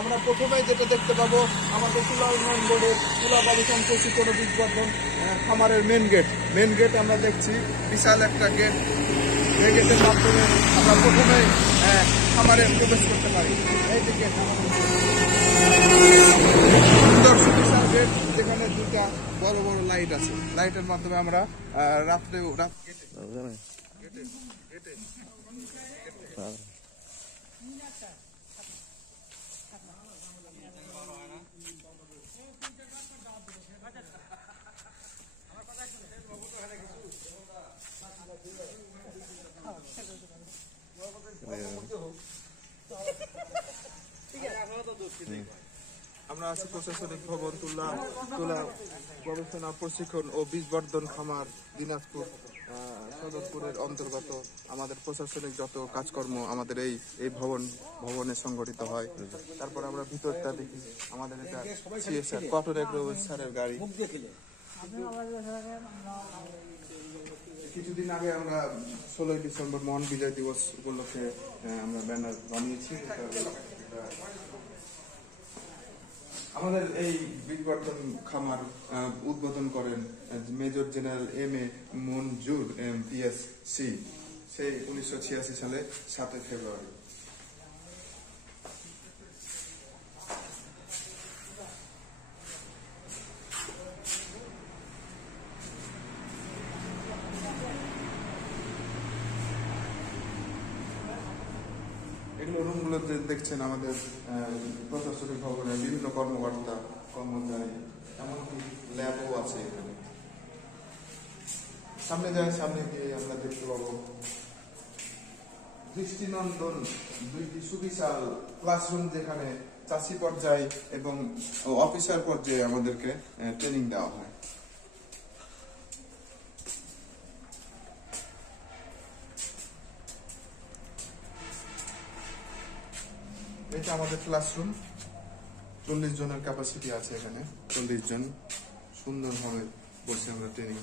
আমরা প্রথমেই যেটা দেখতে পাবো আমাদের তুলা উন্নয়ন বোর্ডের তুলা গবেষণা প্রশিক্ষণ ও বীজবর্ধন খামারের মেন গেট আমরা দেখছি বিশাল একটা গেট। এই গেটের মাধ্যমে আমরা প্রথমেই খামারে প্রবেশ করতে পারি। এই যে গেট সুন্দর সুবিশাল গেট, যেখানে দুটা বড় বড় লাইট আছে। লাইটের মাধ্যমে আমরা রাত্রে আমরা আছি প্রশাসনিক ভবন তুলা গবেষণা প্রশিক্ষণ ও বীজবর্ধন খামার দিনাজপুর সদরপুরের অন্তর্গত। আমাদের প্রশাসনিক যত কাজকর্ম আমাদের এই ভবনে সংগঠিত হয়। তারপর আমরা ভিতরটা দেখি, আমাদের এটা সিএসআর কটন এগ্রো স্যারের গাড়ি। কিছুদিন আগে আমরা 16ই ডিসেম্বর মহান বিজয় দিবস উপলক্ষে আমরা ব্যানার বানিয়েছি। আমাদের এই বীজবর্ধন খামার উদ্বোধন করেন মেজর জেনারেল M.A. মঞ্জুর PSC, সেই 1986 সালে 7 ফেব্রুয়ারি। এগুলো রুমগুলো দেখছেন আমাদের প্রশাসনিক ভবনে বিভিন্ন কর্মকর্তা কর্মচারী, এমনকি ল্যাবও আছে এখানে। সামনে গিয়ে আমরা দেখতে পাবো দৃষ্টিনন্দন দুইটি সুবিশাল ক্লাসরুম, যেখানে চাষি পর্যায়ে এবং অফিসার পর্যায়ে আমাদেরকে ট্রেনিং দেওয়া হয়। এটা আমাদের ক্লাসরুম, 40 জনের ক্যাপাসিটি আছে এখানে। 40 জন সুন্দরভাবে বসে আমরা ট্রেনিং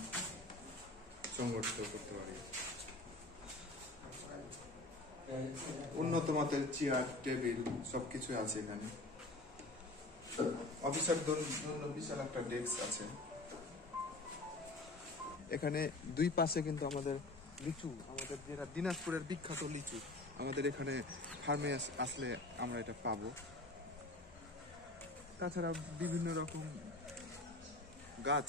সংগঠিত করতে পারি। উন্নত মানের চেয়ার টেবিল সবকিছু আছে এখানে। অফিসার জন্য বিশাল একটা ডেস্ক আছে এখানে। দুই পাশে কিন্তু আমাদের লিচু, আমাদের যেটা দিনাজপুরের বিখ্যাত লিচু, আমাদের এখানে ফার্মে আসলে আমরা এটা পাবো। তাছাড়া বিভিন্ন রকম গাছ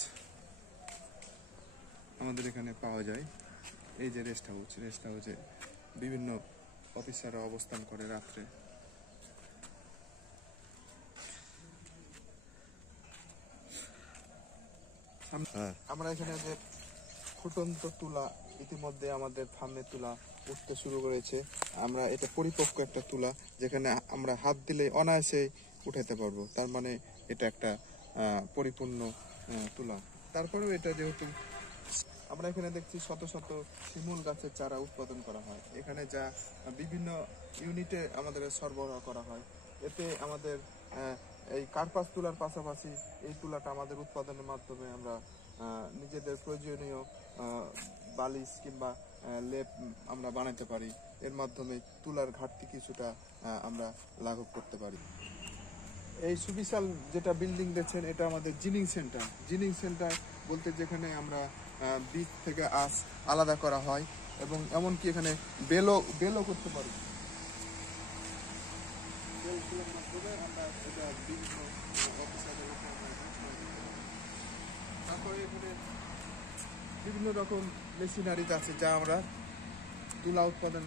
আমাদের এখানে পাওয়া যায়। এই যে রেস্ট হাউসে বিভিন্ন অফিসাররা অবস্থান করে রাত্রে। আমরা এখানে যে ফুটন্ত তুলা ইতিমধ্যে আমাদের ফার্মে তুলা উঠতে শুরু করেছে। আমরা এটা পরিপক্ক একটা তুলা, যেখানে আমরা হাত দিলে অনায়াসে উঠাতে পারবো। তার মানে এটা একটা পরিপূর্ণ তুলা। তারপরেও এটা যেহেতু আমরা এখানে দেখছি শত শত শিমুল গাছের চারা উৎপাদন করা হয়। এখানে যা বিভিন্ন ইউনিটে আমাদের সরবরাহ করা হয়। এতে আমাদের এই কার্পাস তুলার পাশাপাশি এই তুলাটা আমাদের উৎপাদনের মাধ্যমে আমরা নিজেদের প্রয়োজনীয় বালিশ কিংবা লেপ আমরা বানাতে পারি। এর মাধ্যমে তুলার ঘাটতি কিছুটা আমরা লাঘব করতে পারি। এই সুবিশাল যেটা বিল্ডিং দেখছেন, এটা আমাদের জিনিং সেন্টার বলতে, যেখানে আমরা বীজ থেকে আঁশ আলাদা করা হয় এবং এমনকি এখানে বেলও করতে পারি। তারপরে এখানে বিভিন্ন রকম মেশিনারিজ আছে যা আমরা তুলা উৎপাদন